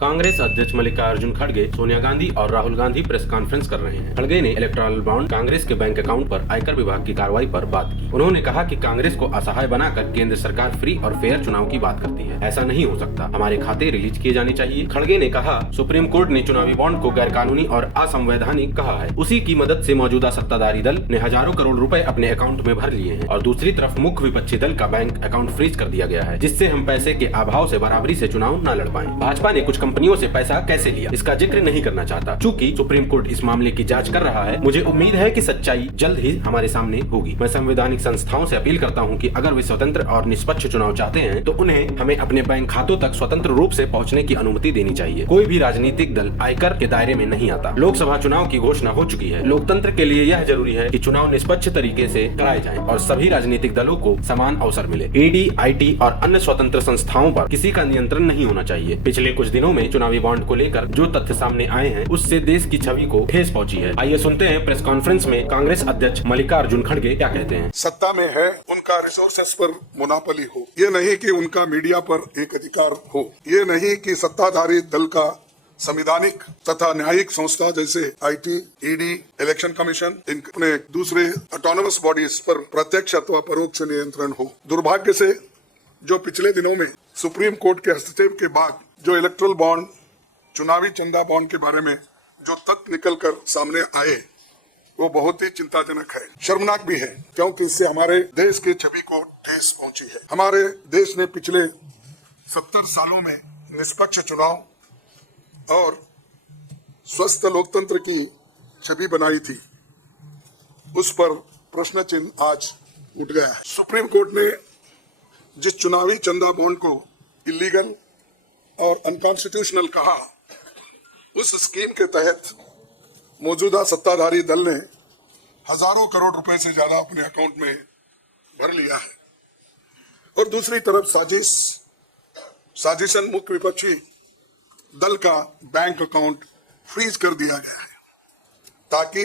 कांग्रेस अध्यक्ष मल्लिकार्जुन खड़गे सोनिया गांधी और राहुल गांधी प्रेस कॉन्फ्रेंस कर रहे हैं। खड़गे ने इलेक्टोरल बॉन्ड कांग्रेस के बैंक अकाउंट पर आयकर विभाग की कार्रवाई पर बात की। उन्होंने कहा कि कांग्रेस को असहाय बनाकर केंद्र सरकार फ्री और फेयर चुनाव की बात करती है। ऐसा नहीं हो सकता, हमारे खाते रिलीज किए जाने चाहिए। खड़गे ने कहा, सुप्रीम कोर्ट ने चुनावी बॉन्ड को गैर कानूनी और असंवैधानिक कहा है। उसी की मदद से मौजूदा सत्ताधारी दल ने हजारों करोड़ रुपए अपने अकाउंट में भर लिए हैं और दूसरी तरफ मुख्य विपक्षी दल का बैंक अकाउंट फ्रीज कर दिया गया है, जिससे हम पैसे के अभाव से बराबरी से चुनाव न लड़ पाए। भाजपा ने कुछ कंपनियों से पैसा कैसे लिया, इसका जिक्र नहीं करना चाहता। चूंकि सुप्रीम कोर्ट इस मामले की जांच कर रहा है, मुझे उम्मीद है कि सच्चाई जल्द ही हमारे सामने होगी। मैं संवैधानिक संस्थाओं से अपील करता हूं कि अगर वे स्वतंत्र और निष्पक्ष चुनाव चाहते हैं तो उन्हें हमें अपने बैंक खातों तक स्वतंत्र रूप से पहुंचने की अनुमति देनी चाहिए। कोई भी राजनीतिक दल आयकर के दायरे में नहीं आता। लोकसभा चुनाव की घोषणा हो चुकी है। लोकतंत्र के लिए यह जरूरी है कि चुनाव निष्पक्ष तरीके से कराए जाएं और सभी राजनीतिक दलों को समान अवसर मिले। ईडी, आईटी और अन्य स्वतंत्र संस्थाओं पर किसी का नियंत्रण नहीं होना चाहिए। पिछले कुछ दिनों में चुनावी बॉन्ड को लेकर जो तथ्य सामने आए हैं, उससे देश की छवि को ठेस पहुंची है। आइए सुनते हैं प्रेस कॉन्फ्रेंस में कांग्रेस अध्यक्ष मल्लिकार्जुन खड़गे क्या कहते हैं। सत्ता में है, उनका रिसोर्सेस पर मोनोपोली हो, ये नहीं कि उनका मीडिया पर एक अधिकार हो, ये नहीं कि सत्ताधारी दल का संवैधानिक तथा न्यायिक संस्था जैसे आईटी, ईडी, इलेक्शन कमीशन, इन अपने दूसरे ऑटोनोमस बॉडीज पर प्रत्यक्ष अथवा परोक्ष नियंत्रण हो। दुर्भाग्य से जो पिछले दिनों में सुप्रीम कोर्ट के हस्तक्षेप के बाद जो इलेक्टोरल बॉन्ड, चुनावी चंदा बॉन्ड के बारे में जो तथ्य निकलकर सामने आए, वो बहुत ही चिंताजनक है, शर्मनाक भी है, क्योंकि इससे हमारे देश की छवि को ठेस पहुंची है। हमारे देश ने पिछले 70 सालों में निष्पक्ष चुनाव और स्वस्थ लोकतंत्र की छवि बनाई थी, उस पर प्रश्न चिन्ह आज उठ गया है। सुप्रीम कोर्ट ने जिस चुनावी चंदा बॉन्ड को इलीगल और अनकॉन्स्टिट्यूशनल कहा, उस स्कीम के तहत मौजूदा सत्ताधारी दल ने हजारों करोड़ रुपए से ज्यादा अपने अकाउंट में भर लिया है और दूसरी तरफ साजिशन मुख्य विपक्षी दल का बैंक अकाउंट फ्रीज कर दिया गया है, ताकि